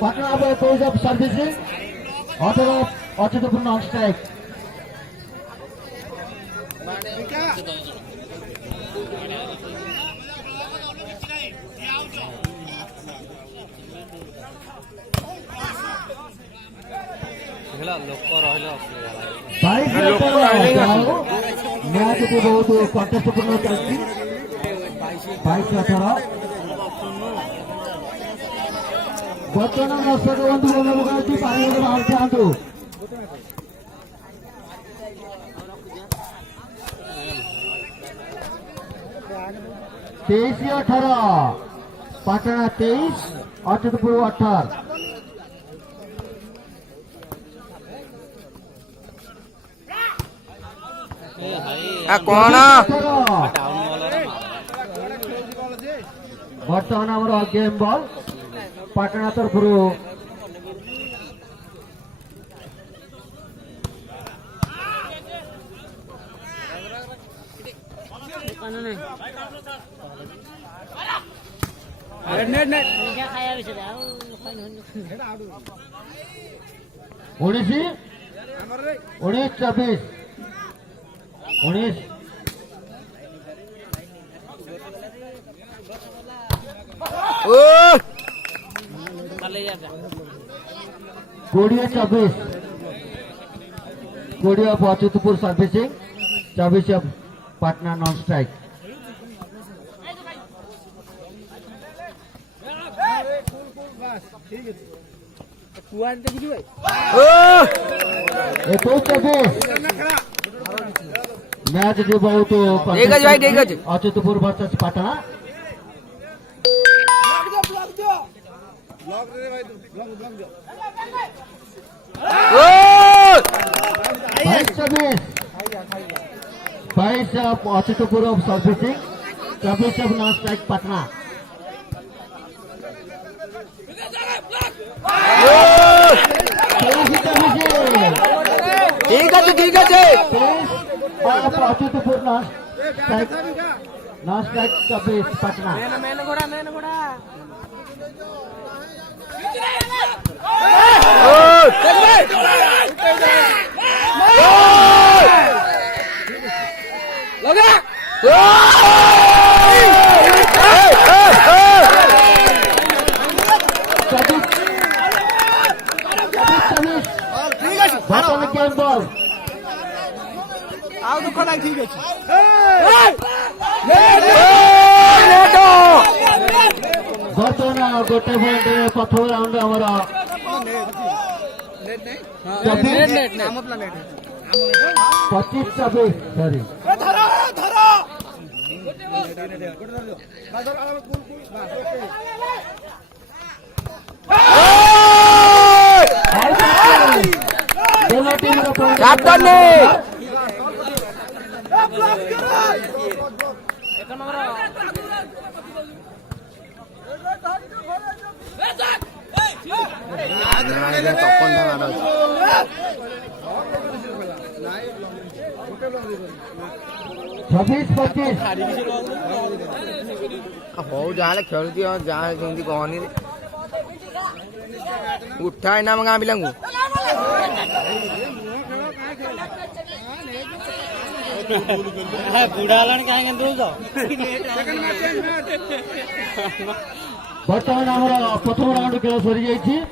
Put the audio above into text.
Patna by pose of servicing. Order of Achutapur non strike. Match को बहुत कंटेस्टपूर्ण चलती 22-18 बर्तमान दर्शक बंधु पानी बाहर खातु 23-18 पाटना 23 अचतपुर 18 कौन बर्तमान आमर गेम बॉल पाटना तरफ उन्नीस 24 19 20-24 20 of Achutapur servicing 24 of Patna non strike match जो बहुत अचतपुर वर्सेस पाटना बाईस Achatpur of servicing 24 of non strike Patna ठीक है अचतपुर non strike 24 Patna game ball ठीक है बर्तमान गोटे पॉइंट प्रथम राउंड आमर 25-26 सॉरी दोनों टीम का छब्बीस 25 हो जहाँ खेलती जहाँ कहनी उठा ना गाँ पिला बर्तमान प्रथम राउंड खेल सरी जाइए।